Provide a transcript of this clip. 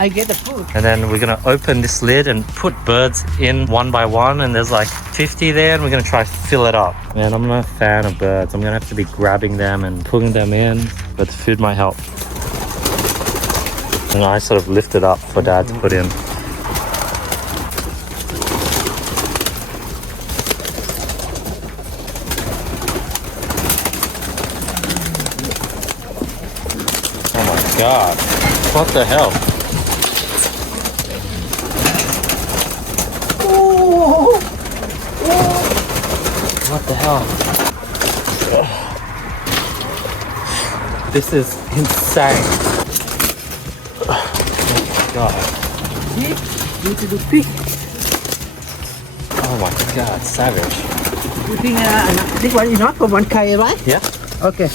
I get the food. And then we're gonna open this lid and put birds in one by one, and there's like 50 there, and we're gonna try to fill it up. Man, I'm not a fan of birds. I'm gonna have to be grabbing them and pulling them in, but the food might help. And I sort of lift it up for Dad to put in. Oh my God, what the hell? What the hell? This is insane. Oh my God. See? You need to do quick. Oh my God, savage. You think this one is not for one kaya, right? Yeah. Okay.